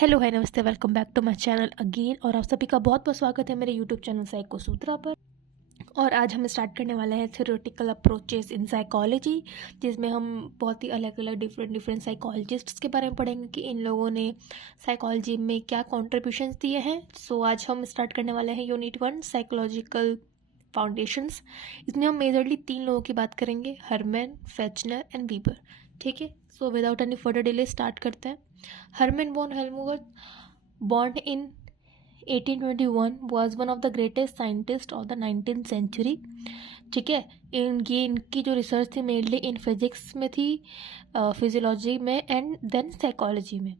Hello है नमस्ते, welcome back to my channel again. और आप सभी का बहुत बहुत स्वागत है मेरे यूट्यूब चैनल साइको सूत्रा पर। और आज हम स्टार्ट करने वाले हैं थ्योरेटिकल अप्रोचेस इन साइकोलॉजी, जिसमें हम बहुत ही अलग अलग डिफरेंट साइकोलॉजिस्ट्स के बारे में पढ़ेंगे कि इन लोगों ने साइकोलॉजी में क्या कॉन्ट्रीब्यूशंस दिए हैं। सो आज हम स्टार्ट करने वाले हैं यूनिट 1 साइकोलॉजिकल फाउंडेशंस। इसमें हम मेजरली 3 लोगों की बात करेंगे, हरमैन, फेचनर एंड बीबर। ठीक है, so without any further delay start करते हैं। हरमैन von Helmholtz, born in 1821, was one of the greatest scientists of the 19th century। ठीक है, इनकी जो रिसर्च थी मेनली इन फिजिक्स में थी, फिजियोलॉजी में एंड देन साइकोलॉजी में।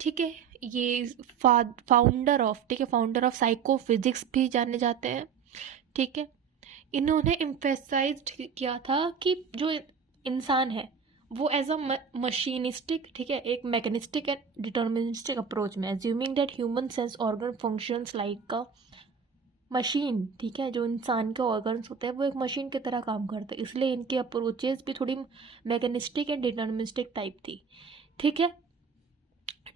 ठीक है, ये फाउंडर ऑफ साइको फिजिक्स भी जाने जाते हैं। ठीक है, इन्होंने एम्फेसाइज किया था कि जो इंसान है वो एज अ मशीनिस्टिक, ठीक है, एक मैकेनिस्टिक एंड डिटर्मिनिस्टिक अप्रोच में, assuming that human sense organ functions like a machine. ठीक है, जो इंसान के ऑर्गन्स होते हैं वो एक मशीन की तरह काम करते हैं, इसलिए इनकी अप्रोचेस भी थोड़ी मैकेनिस्टिक एंड डिटर्मिनिस्टिक टाइप थी। ठीक है,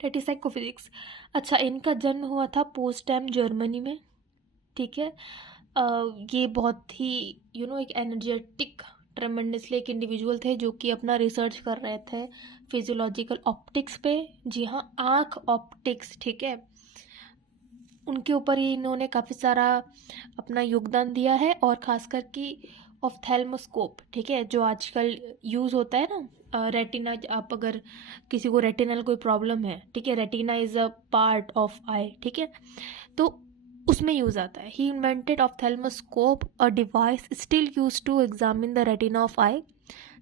डेट इज साइकोफिजिक्स। अच्छा, इनका जन्म हुआ था पोस्टैम जर्मनी में। ठीक है, ये बहुत ही एक एनर्जेटिक ट्रेमेंडसली एक इंडिविजुअल थे जो कि अपना रिसर्च कर रहे थे फिजियोलॉजिकल ऑप्टिक्स पे। जी हाँ, आँख ऑप्टिक्स। ठीक है, उनके ऊपर ही इन्होंने काफ़ी सारा अपना योगदान दिया है, और खासकर कि ऑफ्थेल्मोस्कोप, ठीक है, जो आजकल यूज़ होता है ना, रेटिना। आप अगर किसी को रेटिनल कोई प्रॉब्लम है, ठीक है, retina is a part of eye, ठीक है, तो उसमें यूज़ आता है। He invented ophthalmoscope, a device still use to examine the retina of eye.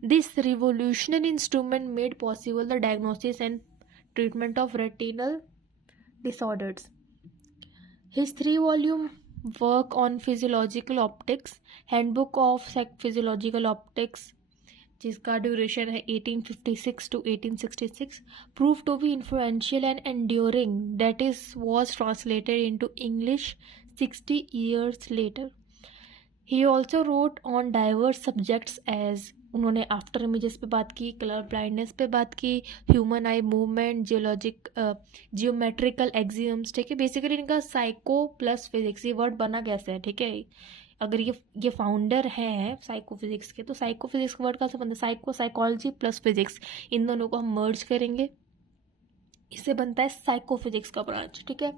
This revolutionary instrument made possible the diagnosis and treatment of retinal disorders. His 3-volume work on physiological optics, Handbook of Physiological Optics, जिसका duration है 1856 to 1866, proved to be influential and enduring. That is was translated into English 60 years later. He also wrote on diverse subjects as उन्होंने after images पे बात की, colour blindness पे बात की, human eye movement, geometrical axioms. ठीक है, basically इनका साइको प्लस फिजिक्स, ये वर्ड बना कैसे है। ठीक है, अगर ये फाउंडर है साइको फिजिक्स के, तो साइको फिजिक्स वर्ड का संबंध साइकोलॉजी प्लस फिजिक्स, इन दोनों को हम मर्ज करेंगे, इससे बनता है साइको फिजिक्स का ब्रांच। ठीक है,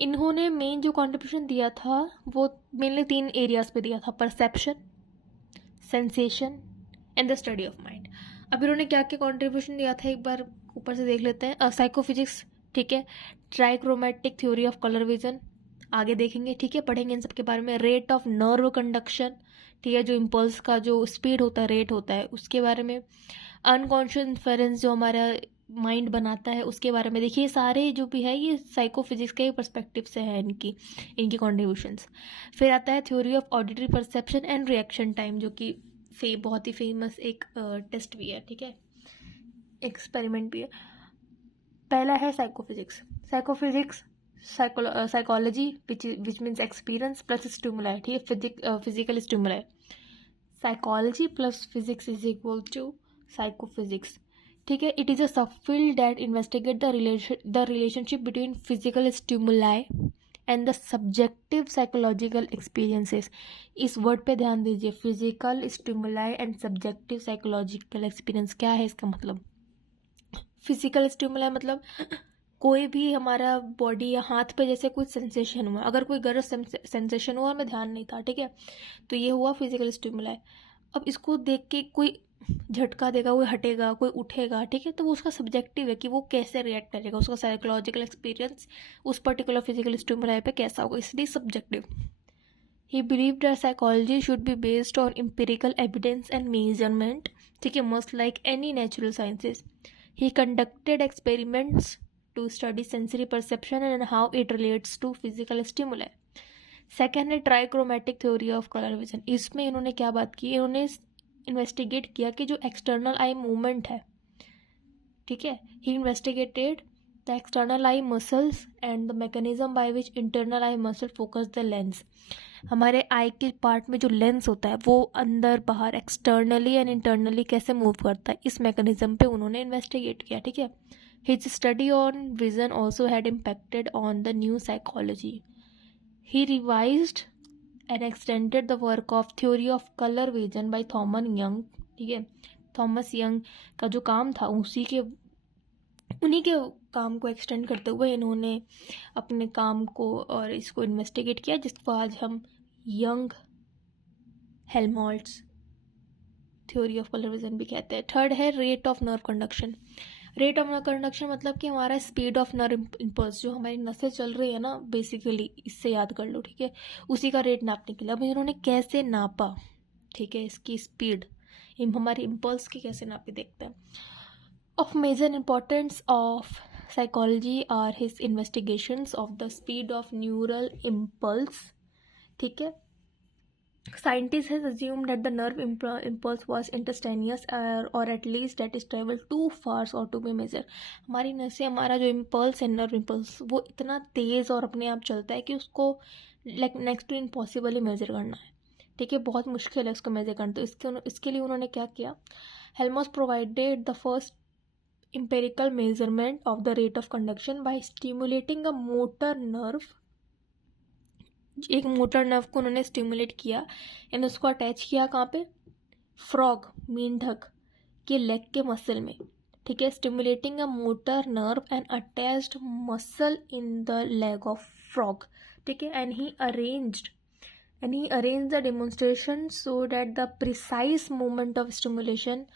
इन्होंने मेन जो कॉन्ट्रीब्यूशन दिया था वो मेनली 3 एरियाज पे दिया था, perception, sensation and the study of mind. अब इन्होंने क्या क्या कॉन्ट्रीब्यूशन दिया था एक बार ऊपर से देख लेते हैं। साइको फिजिक्स, ठीक है, trichromatic theory of colour vision, आगे देखेंगे। ठीक है, पढ़ेंगे इन सब के बारे में। रेट ऑफ नर्व कंडक्शन, ठीक है, जो इम्पल्स का जो स्पीड होता है, रेट होता है, उसके बारे में। अनकॉन्शियस इन्फेरेंस, जो हमारा माइंड बनाता है, उसके बारे में। देखिए, सारे जो भी है ये साइको फिजिक्स के परस्पेक्टिव से है इनकी कॉन्ट्रीब्यूशंस। फिर आता है theory of auditory perception and reaction time, जो कि बहुत ही फेमस एक टेस्ट भी है। ठीक है, एक्सपेरिमेंट भी है। पहला है psychophysics. Psychology which means experience plus stimuli. ठीक है, physical stimuli. Psychology plus physics is equal to psychophysics. ठीक है, it is a sub field that investigate the relationship between physical stimuli and the subjective psychological experiences. इस word पे ध्यान दीजिए, physical stimuli and subjective psychological experience. क्या है इसका मतलब? फिजिकल स्टिमुलाई मतलब कोई भी हमारा बॉडी या हाथ पे जैसे कोई सेंसेशन हुआ, अगर कोई गरज सेंसेशन हुआ और में ध्यान नहीं था, ठीक है, तो ये हुआ फिजिकल स्टिमुलाई। अब इसको देख के कोई झटका देगा, कोई हटेगा, कोई उठेगा, ठीक है, तो वो उसका सब्जेक्टिव है कि वो कैसे रिएक्ट करेगा, उसका साइकोलॉजिकल एक्सपीरियंस उस पर्टिकुलर फिजिकल स्टिमुलाई पे कैसा होगा, इसलिए subjective. He believed that psychology should be based on empirical evidence and measurement. ठीक है, must like any natural sciences. He conducted experiments to study sensory perception and how it relates to physical stimuli. Second है trichromatic theory of colour vision. इसमें इन्होंने क्या बात की, इन्होंने investigate किया कि जो एक्सटर्नल आई मूवमेंट है, ठीक है, he investigated the external eye muscles and the mechanism by which internal eye muscle focus the lens. हमारे आई के पार्ट में जो लेंस होता है वो अंदर बाहर एक्सटर्नली एंड इंटरनली कैसे मूव करता है, इस मैकेनिज्म पे उन्होंने इन्वेस्टिगेट किया। ठीक है, His study on vision also had impacted on the new psychology. He revised and extended the work of theory of color vision by Thomas young. ठीक है, थॉमस यंग का जो काम था उन्हीं के काम को एक्सटेंड करते हुए इन्होंने अपने काम को और इसको इन्वेस्टिगेट किया, जिसको आज हम young Helmholtz theory of colour vision भी कहते हैं. थर्ड है rate of nerve conduction. Rate of nerve conduction मतलब कि हमारा स्पीड ऑफ नर्व इम्पल्स, जो हमारी नसें चल रही है ना, बेसिकली इससे याद कर लो. ठीक है, उसी का रेट नापने के लिए. अब इन्होंने कैसे नापा, ठीक है, इसकी स्पीड हमारी इम्पल्स की कैसे नापी देखते हैं. Of major importance of psychology are his investigations of the speed of neural impulse. ठीक है, scientists has assumed that the nerve impulse was instantaneous or at least that is travel too fast or to be measured. हमारी नसें, हमारा जो impulse है nerve impulse, वो इतना तेज़ और अपने आप चलता है कि उसको लाइक नेक्स्ट टू इम्पॉसिबल ही मेजर करना है. ठीक है, बहुत मुश्किल है उसको मेजर करना. तो इसके लिए उन्होंने क्या किया, Helmholtz provided the first empirical measurement of the rate of conduction by stimulating a motor nerve. एक मोटर नर्व को उन्होंने स्टिमुलेट किया एंड उसको अटैच किया कहाँ पे, फ्रॉग, मेंढक के लेग के मसल में. ठीक है, stimulating a motor nerve and attached muscle in the leg of frog. ठीक है, and he arranged the demonstration so that the precise movement of stimulation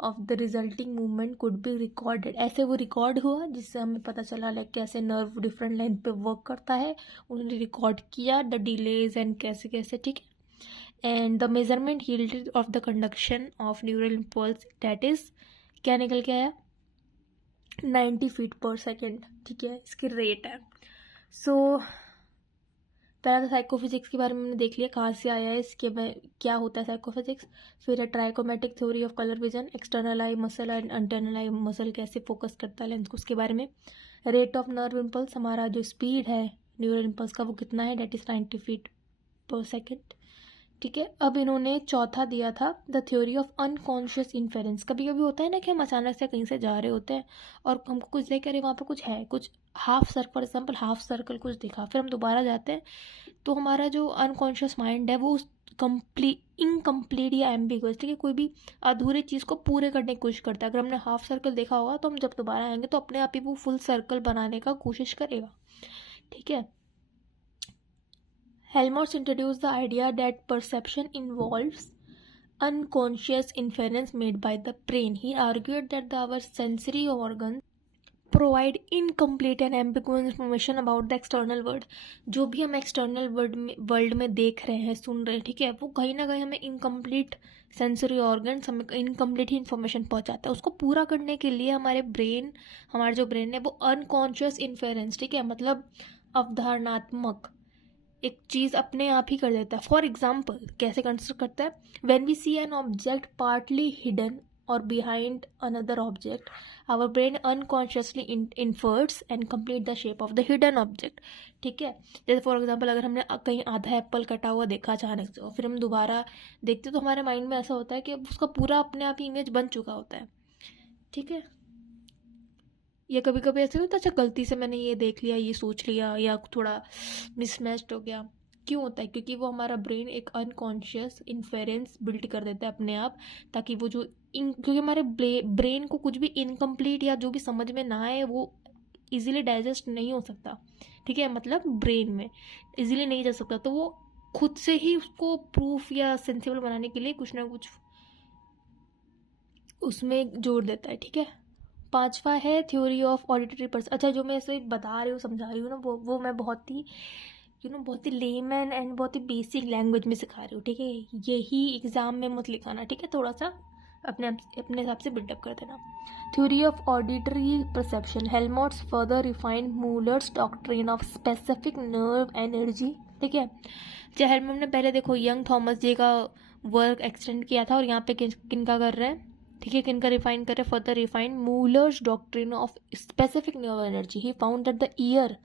of the resulting movement could be recorded. ऐसे वो record हुआ जिससे हमें पता चला like कैसे नर्व डिफरेंट लाइन पे वर्क करता है. उन्होंने रिकॉर्ड किया द डिलेज एंड कैसे कैसे. ठीक है, and the measurement yielded of the conduction of neural impulse, that is क्या निकल के आया, 90 फीट पर सेकेंड. ठीक है, इसकी रेट है. सो पहला तो साइकोफिजिक्स के बारे में हमने देख लिया, कहाँ से आया है, इसके में क्या होता है साइकोफिजिक्स. फिर है trichromatic theory of colour vision, external eye muscle and internal eye muscle कैसे फोकस करता है लेंस को, उसके बारे में. रेट ऑफ नर्व इम्पल्स, हमारा जो स्पीड है न्यूरल इम्पल्स का वो कितना है, डेट इज 90 फीट पर सेकेंड. ठीक है, अब इन्होंने चौथा दिया था the theory of unconscious inference. कभी कभी होता है ना कि हम अचानक से कहीं से जा रहे होते हैं और हमको कुछ देख रहे वहाँ पर कुछ है, कुछ half circle, for example half circle कुछ दिखा, फिर हम दोबारा जाते हैं तो हमारा जो अनकॉन्शियस माइंड है वो इनकम्प्लीट या एम्बिगुअस, ठीक है, कोई भी अधूरी चीज़ को पूरे करने की कोशिश करता है. अगर हमने हाफ सर्कल देखा होगा तो हम जब दोबारा आएंगे तो अपने आप ही वो फुल सर्कल बनाने का कोशिश करेगा. ठीक है, Helmholtz introduced the idea that perception involves unconscious inference made by the brain. He argued that our sensory organs provide incomplete and ambiguous information about the external world. जो भी हम external world में देख रहे हैं, सुन रहे हैं, ठीक है, वो कहीं ना कहीं हमें incomplete sensory organs हमें incomplete ही information पहुंचाता है. उसको पूरा करने के लिए हमारा जो ब्रेन है वो unconscious inference, ठीक है, मतलब अवधारणात्मक एक चीज़ अपने आप ही कर देता है. फॉर एग्जाम्पल कैसे कंसिडर करता है, when we see an object partly hidden और behind another object, our brain unconsciously infers and complete the shape of the hidden object. ठीक है, जैसे फॉर एग्जाम्पल अगर हमने कहीं आधा एप्पल कटा हुआ देखा अचानक से और फिर हम दोबारा देखते तो हमारे माइंड में ऐसा होता है कि उसका पूरा अपने आप ही इमेज बन चुका होता है. ठीक है, या कभी कभी ऐसे होता है अच्छा गलती से मैंने ये देख लिया, ये सोच लिया, या थोड़ा मिसमैच्ड हो गया. क्यों होता है, क्योंकि वो हमारा ब्रेन एक अनकॉन्शियस इन्फेरेंस बिल्ड कर देता है अपने आप, ताकि वो जो क्योंकि हमारे ब्रेन को कुछ भी इनकम्प्लीट या जो भी समझ में ना आए वो इजीली डाइजेस्ट नहीं हो सकता. ठीक है, मतलब ब्रेन में इजीली नहीं जा सकता, तो वो खुद से ही उसको प्रूफ या सेंसिबल बनाने के लिए कुछ ना कुछ उसमें जोड़ देता है. ठीक है, पांचवा है थ्योरी ऑफ ऑडिटरी पर्सन. अच्छा, जो मैं ऐसे बता रही हूँ समझा रही हूँ ना वो मैं बहुत ही बहुत ही लेमन एंड बहुत ही बेसिक लैंग्वेज में सिखा रही हूँ. ठीक है, यही एग्जाम में मत लिखाना. ठीक है, थोड़ा सा अपने हिसाब से बिल्डअप कर देना. Theory of auditory perception, Helmholtz further refined Muller's doctrine of specific nerve energy. ठीक है, चाहे हमने पहले देखो यंग थॉमस जी का वर्क एक्सटेंड किया था और यहाँ पे किन का कर रहे हैं. ठीक है, किनका रिफाइन करे, further refine Muller's doctrine of specific nerve energy. He found that the ear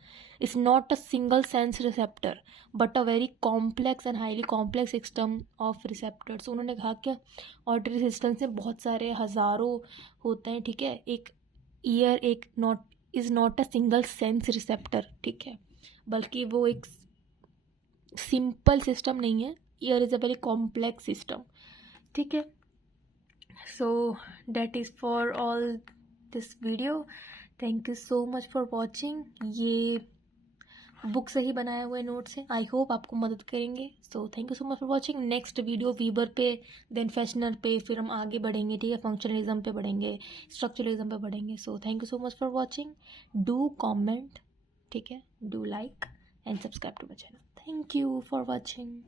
is not a single sense receptor but a very complex and highly complex system of receptors. उन्होंने कहा कि ऑडिटरी सिस्टम से बहुत सारे हज़ारों होते हैं. ठीक है, एक ईयर एक is not a single sense receptor, ठीक है, बल्कि वो एक सिंपल सिस्टम नहीं है. Year is a very complex system, ठीक है. So that is for all this video. Thank you so much for watching. ये बुक से ही बनाए हुए नोट्स हैं. आई होप आपको मदद करेंगे. सो thank you so much for watching. Next video वीबर पे, देन फैशनर पे, फिर हम आगे बढ़ेंगे, ठीक है, फंक्शनलिज्म पे बढ़ेंगे, स्ट्रक्चरलिज्म पे बढ़ेंगे. So thank you so much for watching. Do comment, ठीक है, do like and subscribe to my channel. Thank you for watching.